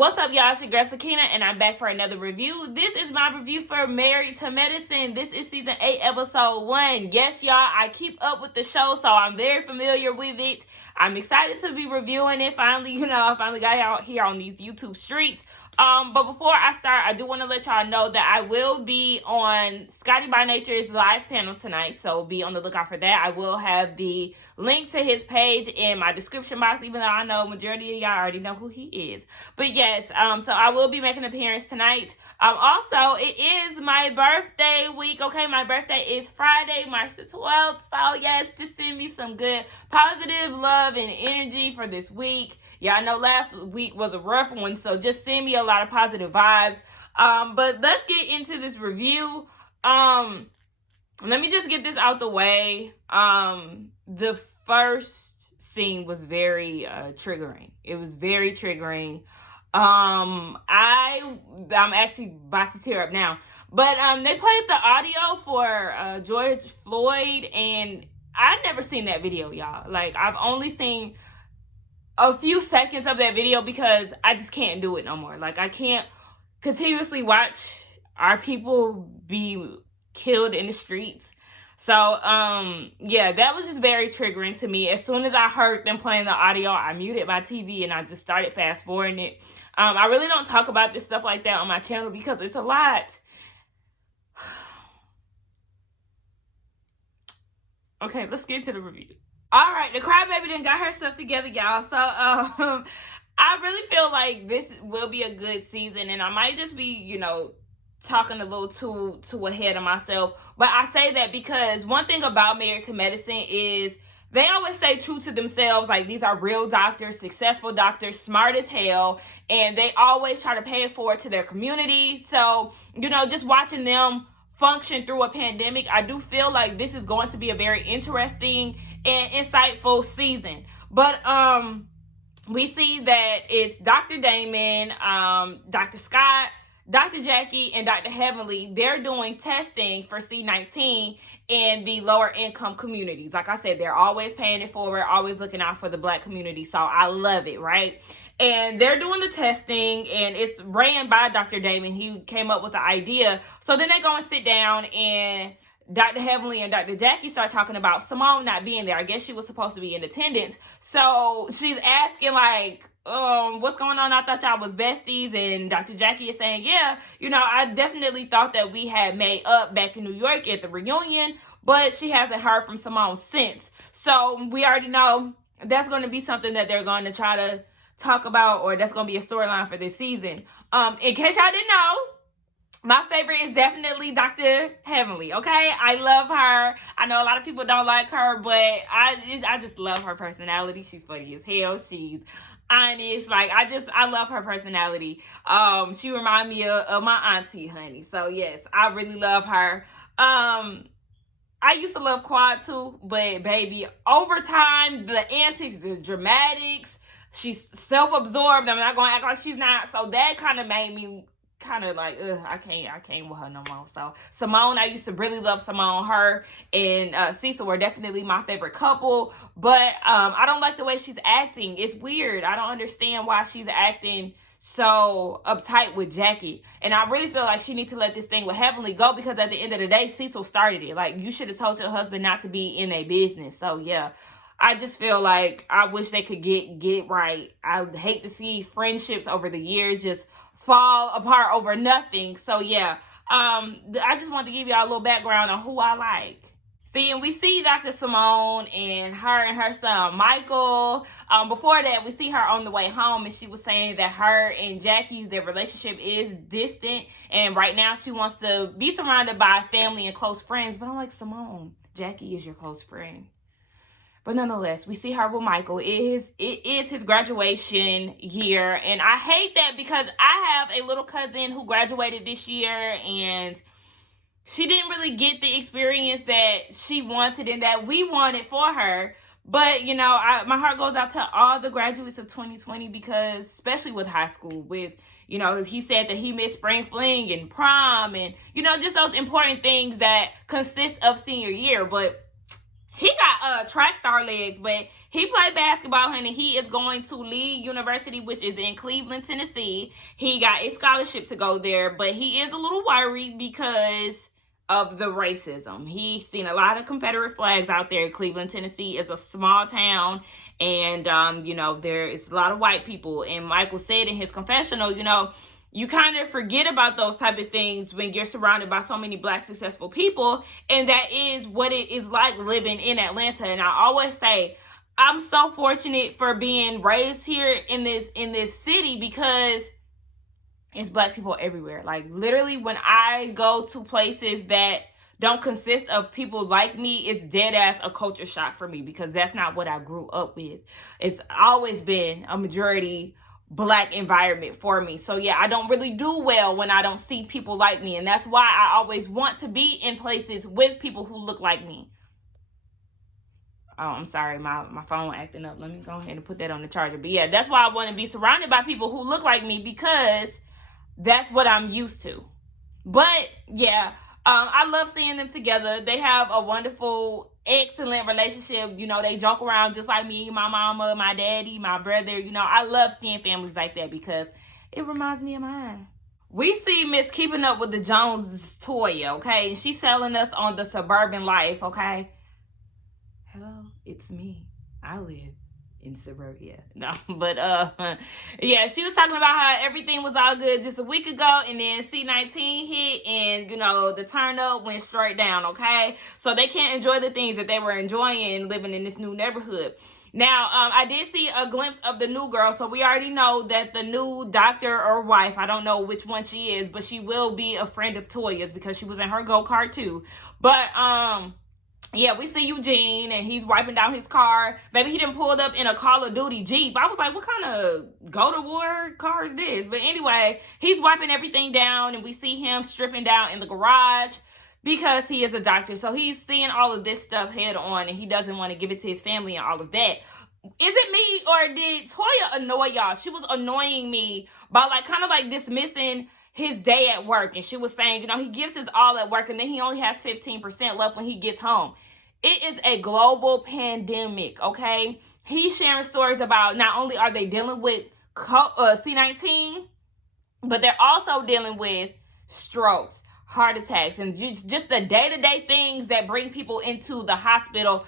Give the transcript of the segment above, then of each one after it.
What's up, y'all? It's your girl Sakina, and I'm back for another review. This is my review for Married to Medicine. This is season 8, episode 1. Yes, y'all, I keep up with the show, so I'm very familiar with it. I'm excited to be reviewing it. Finally, I finally got out here on these YouTube streets. But before I start, I do want to let y'all know that I will be on Scotty by Nature's live panel tonight, so be on the lookout for that. I will have the link to his page in my description box, even though I know majority of y'all already know who he is. But yes, so I will be making an appearance tonight. Also, it is my birthday week, okay? My birthday is Friday, March the 12th. So yes, just send me some good positive love and energy for this week. Yeah, I know last week was a rough one, so just send me a lot of positive vibes. But let's get into this review. Let me just get this out the way. The first scene was very triggering. It was very triggering. I'm actually about to tear up now. But they played the audio for George Floyd, and I've never seen that video, y'all. Like, I've only seen a few seconds of that video because I just can't do it no more. Like, I can't continuously watch our people be killed in the streets. So, yeah, that was just very triggering to me. As soon as I heard them playing the audio, I muted my TV and I just started fast forwarding it. I really don't talk about this stuff like that on my channel because it's a lot. Okay, let's get into the review. All right, the crybaby done got herself together, y'all. So, I really feel like this will be a good season, and I might just be, talking a little too ahead of myself. But I say that because one thing about Married to Medicine is they always say true to themselves, like these are real doctors, successful doctors, smart as hell, and they always try to pay it forward to their community. So, just watching them function through a pandemic, I do feel like this is going to be a very interesting and insightful season. But we see that it's Dr. Damon, Dr. Scott, Dr. Jackie, and Dr. Heavenly. They're doing testing for C-19 in the lower income communities. Like I said, they're always paying it forward, always looking out for the Black community. So I love it, right? And they're doing the testing, and it's ran by Dr. Damon. He came up with the idea. So then they go and sit down, and Dr. Heavenly and Dr. Jackie start talking about Simone not being there. I guess she was supposed to be in attendance. So she's asking, like, what's going on? I thought y'all was besties. And Dr. Jackie is saying, yeah, I definitely thought that we had made up back in New York at the reunion, but she hasn't heard from Simone since. So we already know that's going to be something that they're going to try to talk about, or that's going to be a storyline for this season. In case y'all didn't know, my favorite is definitely Dr. Heavenly, okay? I love her. I know a lot of people don't like her, but I just love her personality. She's funny as hell. She's honest. Like, I love her personality. She reminds me of my auntie, honey. So, yes, I really love her. I used to love Quad, too, but, baby, over time, the antics, the dramatics, she's self-absorbed. I'm not going to act like she's not. So, that kind of made me kind of like, I can't with her no more. So Simone, I used to really love Simone. Her and Cecil were definitely my favorite couple, but I don't like the way she's acting. It's weird. I don't understand why she's acting so uptight with Jackie, and I really feel like she needs to let this thing with Heavenly go, because at the end of the day, Cecil started it. Like, you should have told your husband not to be in a business. So yeah, I just feel like I wish they could get right. I would hate to see friendships over the years just fall apart over nothing. So yeah, I just want to give y'all a little background on who I like. See, and we see Dr. Simone and her son Michael. Before that, we see her on the way home, and she was saying that her and Jackie's, their relationship is distant, and right now she wants to be surrounded by family and close friends. But I'm like, Simone, Jackie is your close friend. But nonetheless, we see her with Michael. It is his graduation year. And I hate that because I have a little cousin who graduated this year, and she didn't really get the experience that she wanted and that we wanted for her. But, my heart goes out to all the graduates of 2020, because especially with high school, with, he said that he missed spring fling and prom and, just those important things that consist of senior year. But he got track star legs, but he played basketball, and he is going to Lee University, which is in Cleveland, Tennessee. He got a scholarship to go there, but he is a little worried because of the racism. He's seen a lot of Confederate flags out there. Cleveland, Tennessee is a small town, and there is a lot of white people. And Michael said in his confessional, you kind of forget about those type of things when you're surrounded by so many Black successful people, and that is what it is like living in Atlanta. And I always say, I'm so fortunate for being raised here in this city, because it's Black people everywhere. Like, literally, when I go to places that don't consist of people like me, it's dead ass a culture shock for me, because that's not what I grew up with. It's always been a majority Black environment for me. So yeah, I don't really do well when I don't see people like me, and that's why I always want to be in places with people who look like me. Oh, I'm sorry, my phone acting up. Let me go ahead and put that on the charger. But yeah, that's why I want to be surrounded by people who look like me, because that's what I'm used to. But yeah, I love seeing them together. They have a wonderful, excellent relationship. They joke around just like me, my mama, my daddy, my brother. I love seeing families like that, because it reminds me of mine. We see Miss Keeping Up with the Joneses, Toya, okay? She's selling us on the suburban life, okay? Hello, it's me. I live in suburbia. No, but yeah, she was talking about how everything was all good just a week ago, and then C-19 hit, and the turn up went straight down, okay? So they can't enjoy the things that they were enjoying living in this new neighborhood. Now, I did see a glimpse of the new girl, so we already know that the new doctor or wife, I don't know which one she is, but she will be a friend of Toya's, because she was in her go-kart too. But yeah, we see Eugene, and he's wiping down his car. Baby, he done pulled up in a Call of Duty Jeep. I was like, what kind of go-to-war car is this? But anyway, he's wiping everything down, and we see him stripping down in the garage, because he is a doctor. So he's seeing all of this stuff head on, and he doesn't want to give it to his family and all of that. Is it me, or did Toya annoy y'all? She was annoying me by kind of dismissing his day at work, and she was saying, he gives his all at work, and then he only has 15% left when he gets home. It is a global pandemic, okay? He's sharing stories about not only are they dealing with C-19, but they're also dealing with strokes, heart attacks, and just the day-to-day things that bring people into the hospital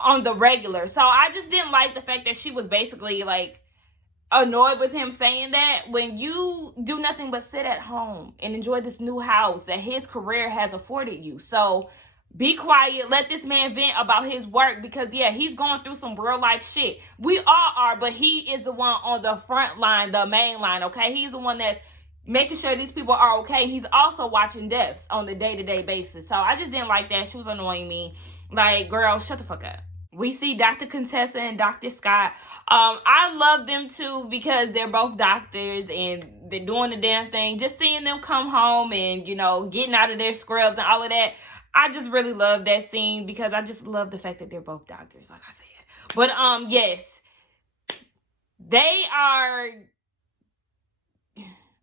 on the regular. So I just didn't like the fact that she was basically annoyed with him saying that, when you do nothing but sit at home and enjoy this new house that his career has afforded you. So be quiet, let this man vent about his work, because yeah, he's going through some real life shit. We all are, but he is the one on the front line, the main line, okay? He's the one that's making sure these people are okay. He's also watching deaths on the day-to-day basis. So I just didn't like that. She was annoying me. Girl, shut the fuck up. We see Dr. Contessa and Dr. Scott. I love them too, because they're both doctors and they're doing the damn thing. Just seeing them come home and, getting out of their scrubs and all of that. I just really love that scene, because I just love the fact that they're both doctors, like I said. But yes, they are...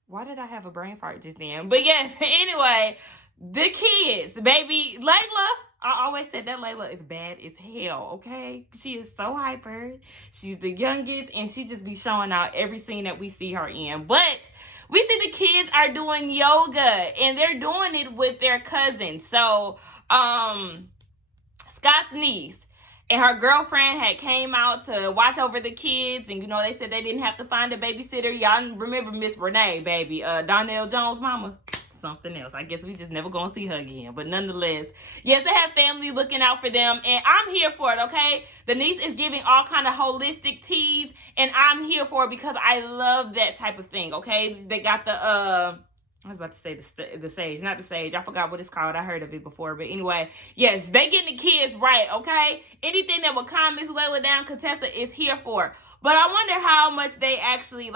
Why did I have a brain fart just then? But yes, anyway, the kids, baby. Layla, I always said that Layla is bad as hell, okay? She is so hyper. She's the youngest, and she just be showing out every scene that we see her in. But we see the kids are doing yoga, and they're doing it with their cousins. So, Scott's niece and her girlfriend had came out to watch over the kids, and they said they didn't have to find a babysitter. Y'all remember Miss Renee, baby, Donnell Jones' mama? Something else. I guess we just never gonna see her again. But nonetheless, yes, they have family looking out for them, and I'm here for it, okay? The niece is giving all kind of holistic teas, and I'm here for it, because I love that type of thing, okay? They got the I was about to say the sage, not the sage. I forgot what it's called. I heard of it before. But anyway, yes, they getting the kids right, okay? Anything that will calm Miss Layla down, Contessa is here for. But I wonder how much they actually,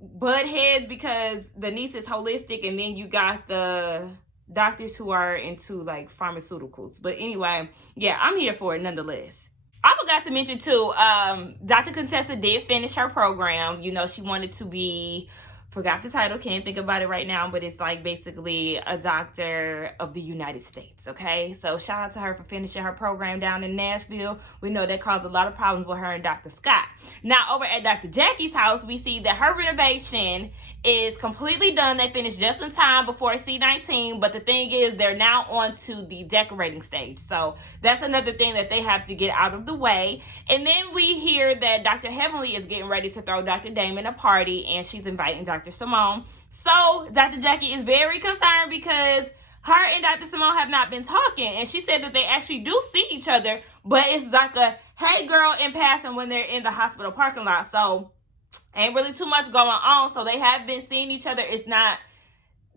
butt heads, because the niece is holistic, and then you got the doctors who are into, pharmaceuticals. But anyway, yeah, I'm here for it nonetheless. I forgot to mention, too, Dr. Contessa did finish her program. She wanted to be Forgot the title, can't think about it right now, but it's like basically a doctor of the United States, okay? So shout out to her for finishing her program down in Nashville. We know that caused a lot of problems with her and Dr. Scott. Now, over at Dr. Jackie's house, we see that her renovation is completely done. They finished just in time before C19, but the thing is, they're now on to the decorating stage. So that's another thing that they have to get out of the way. And then we hear that Dr. Heavenly is getting ready to throw Dr. Damon a party, and she's inviting Dr. Simone. So Dr. Jackie is very concerned because her and Dr. Simone have not been talking, and she said that they actually do see each other, but it's like a hey girl in passing when they're in the hospital parking lot. So ain't really too much going on. So they have been seeing each other. It's not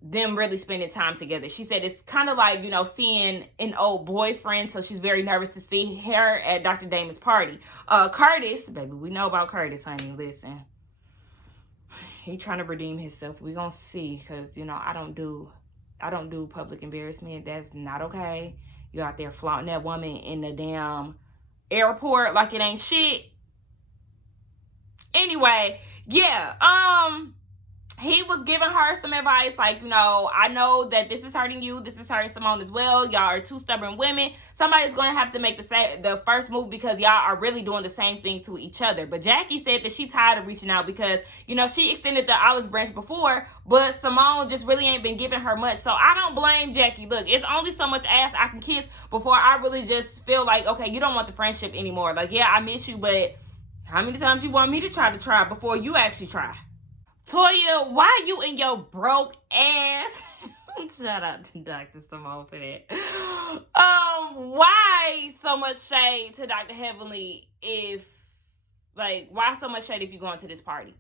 them really spending time together. She said it's kind of like, seeing an old boyfriend. So she's very nervous to see her at Dr. Damon's party. Curtis, baby, we know about Curtis, honey. Listen, he trying to redeem himself. We gonna see, because I don't do public embarrassment. That's not okay. You out there flaunting that woman in the damn airport like it ain't shit. Anyway, yeah, he was giving her some advice, like, I know that this is hurting you, this is hurting Simone as well. Y'all are two stubborn women. Somebody's going to have to make the first move, because y'all are really doing the same thing to each other. But Jackie said that she tired of reaching out because, she extended the olive branch before, but Simone just really ain't been giving her much. So I don't blame Jackie. Look, it's only so much ass I can kiss before I really just feel like, okay, you don't want the friendship anymore. Like, yeah, I miss you, but how many times you want me to try before you actually try? Toya, why you and your broke ass? Shout out to Dr. Simone for that. Why so much shade to Dr. Heavenly why so much shade if you going to this party?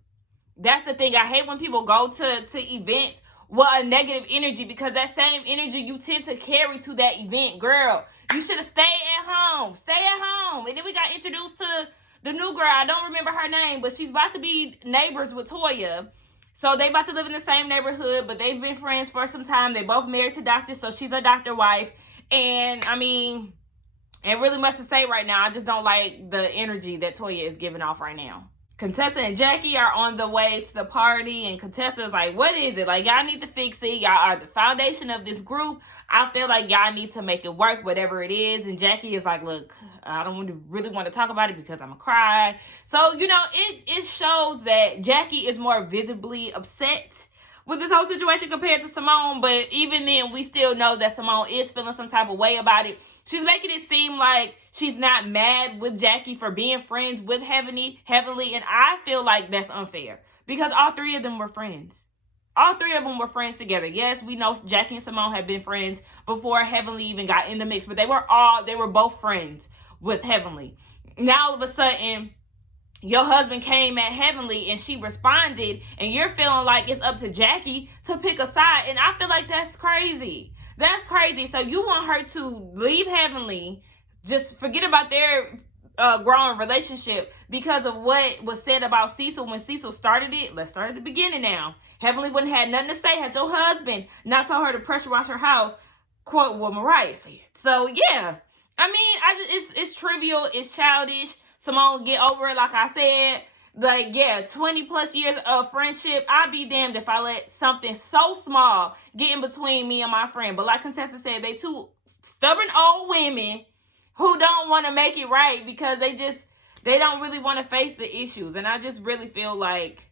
That's the thing. I hate when people go to events with a negative energy, because that same energy you tend to carry to that event. Girl, you should have stayed at home. Stay at home. And then we got introduced to the new girl. I don't remember her name, but she's about to be neighbors with Toya. So they about to live in the same neighborhood, but they've been friends for some time. They both married to doctors, so she's a doctor wife. And I mean, ain't really much to say right now. I just don't like the energy that Toya is giving off right now. Contessa and Jackie are on the way to the party, and Contessa is like, what is it? Like, y'all need to fix it. Y'all are the foundation of this group. I feel like y'all need to make it work, whatever it is. And Jackie is like, look, I don't really want to talk about it because I'm going to cry. So, it shows that Jackie is more visibly upset with this whole situation compared to Simone. But even then, we still know that Simone is feeling some type of way about it. She's making it seem like she's not mad with Jackie for being friends with Heavenly, and I feel like that's unfair, because all three of them were friends. All three of them were friends together. Yes, we know Jackie and Simone had been friends before Heavenly even got in the mix, but they were both friends with Heavenly. Now all of a sudden, your husband came at Heavenly and she responded, and you're feeling like it's up to Jackie to pick a side, and I feel like that's crazy. That's crazy. So you want her to leave Heavenly, just forget about their growing relationship because of what was said about Cecil when Cecil started it? Let's start at the beginning now. Heavenly wouldn't have nothing to say had your husband not told her to pressure wash her house, quote what Mariah said. So yeah, I mean, it's trivial, it's childish. Simone, get over it. Like I said, 20 plus years of friendship, I'd be damned if I let something so small get in between me and my friend. But like Contessa said, they two stubborn old women who don't want to make it right because they don't really want to face the issues. And I just really feel like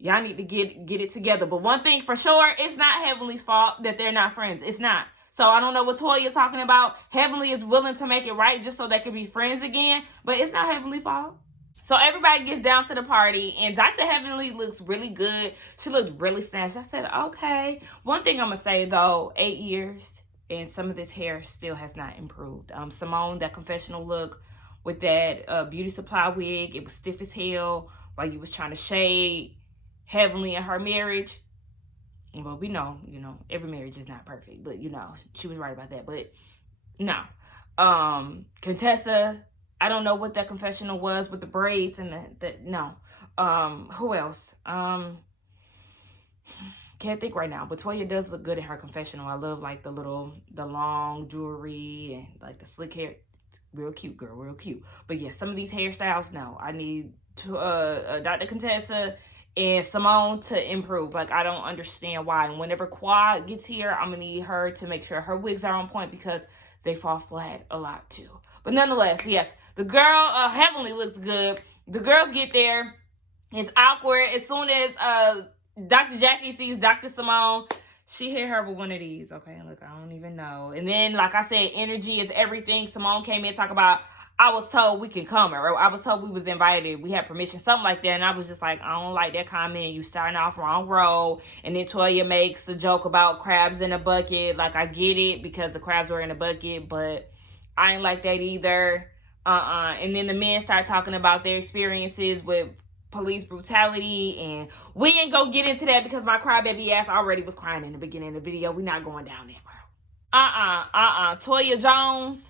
y'all need to get it together. But one thing for sure, it's not Heavenly's fault that they're not friends. It's not. So I don't know what Toya's talking about. Heavenly is willing to make it right just so they can be friends again. But it's not Heavenly's fault. So everybody gets down to the party, and Dr. Heavenly looks really good. She looked really snatched. I said, okay. One thing I'm going to say, though, 8 years, and some of this hair still has not improved. Simone, that confessional look with that beauty supply wig, it was stiff as hell while you was trying to shade Heavenly in her marriage. Well, we know, every marriage is not perfect, but, she was right about that. But, no. Contessa, I don't know what that confessional was with the braids and no. Who else? Can't think right now, but Toya does look good in her confessional. I love like the long jewelry and like the slick hair. Real cute, girl, real cute. But yeah, some of these hairstyles, no. I need to, Dr. Contessa and Simone to improve. Like, I don't understand why. And whenever Quad gets here, I'm going to need her to make sure her wigs are on point because they fall flat a lot too. But nonetheless, yes, the girl, Heavenly looks good. The girls get there. It's awkward. As soon as Dr. Jackie sees Dr. Simone, she hit her with one of these. Okay, look, I don't even know. And then, like I said, energy is everything. Simone came in talk about, I was told we can come, or I was told we was invited, we had permission, something like that. And I was just like, I don't like that comment. You starting off wrong road. And then Toya makes a joke about crabs in a bucket. Like, I get it because the crabs were in a bucket, but I ain't like that either. And then the men start talking about their experiences with police brutality, and we ain't gonna get into that because my crybaby ass already was crying in the beginning of the video. We not going down that road. Toya Jones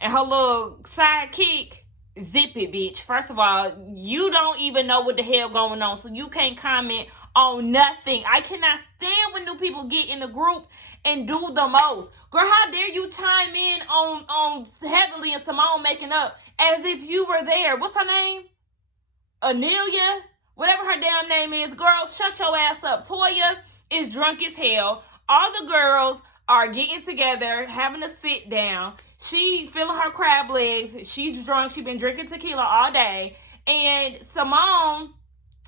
and her little sidekick, zip it, bitch. First of all, you don't even know what the hell going on, so you can't comment on nothing. I cannot stand when new people get in the group and do the most. Girl, how dare you chime in on Heavenly and Simone making up as if you were there. What's her name? Anelia? Whatever her damn name is. Girl, shut your ass up. Toya is drunk as hell. All the girls are getting together, having a sit down. She feeling her crab legs. She's drunk. She's been drinking tequila all day. And Simone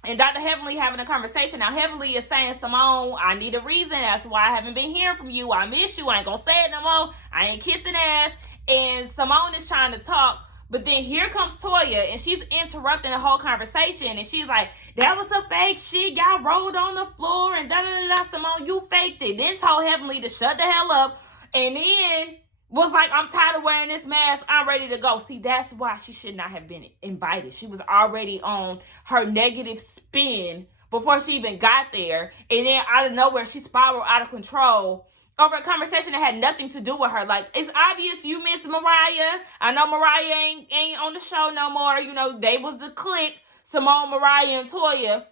and Dr. Heavenly having a conversation. Now, Heavenly is saying, Simone, I need a reason. That's why I haven't been hearing from you. I miss you. I ain't gonna say it no more. I ain't kissing ass. And Simone is trying to talk. But then here comes Toya, and she's interrupting the whole conversation. And she's like, that was a fake shit. Y'all rolled on the floor and da-da-da-da. Simone, you faked it. Then told Heavenly to shut the hell up. And then was like, I'm tired of wearing this mask. I'm ready to go. See, that's why she should not have been invited. She was already on her negative spin before she even got there. And then out of nowhere, she spiraled out of control over a conversation that had nothing to do with her. Like, it's obvious you miss Mariah. I know Mariah ain't on the show no more. You know, they was the clique. Simone, Mariah, and Toya.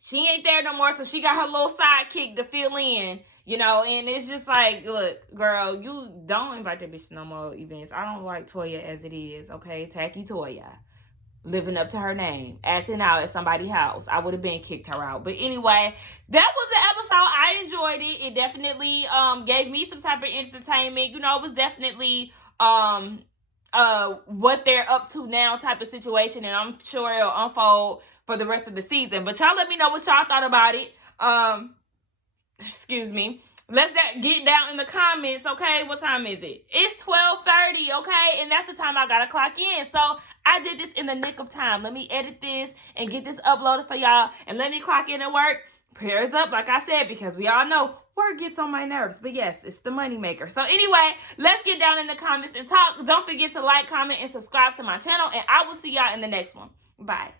She ain't there no more, so she got her little sidekick to fill in. You know, and it's just like, look, girl, you don't invite that bitch to no more events. I don't like Toya as it is, okay? Tacky Toya. Living up to her name. Acting out at somebody's house. I would have been kicked her out. But anyway, that was the episode. I enjoyed it. It definitely gave me some type of entertainment. You know, it was definitely what they're up to now type of situation. And I'm sure it'll unfold for the rest of the season. But y'all let me know what y'all thought about it. Excuse me. Let's get down in the comments, okay? What time is it? It's 12:30, okay? And that's the time I gotta clock in. So I did this in the nick of time. Let me edit this and get this uploaded for y'all. And let me clock in at work. Prayers up, like I said, because we all know work gets on my nerves. But yes, it's the money maker. So anyway, let's get down in the comments and talk. Don't forget to like, comment, and subscribe to my channel. And I will see y'all in the next one. Bye.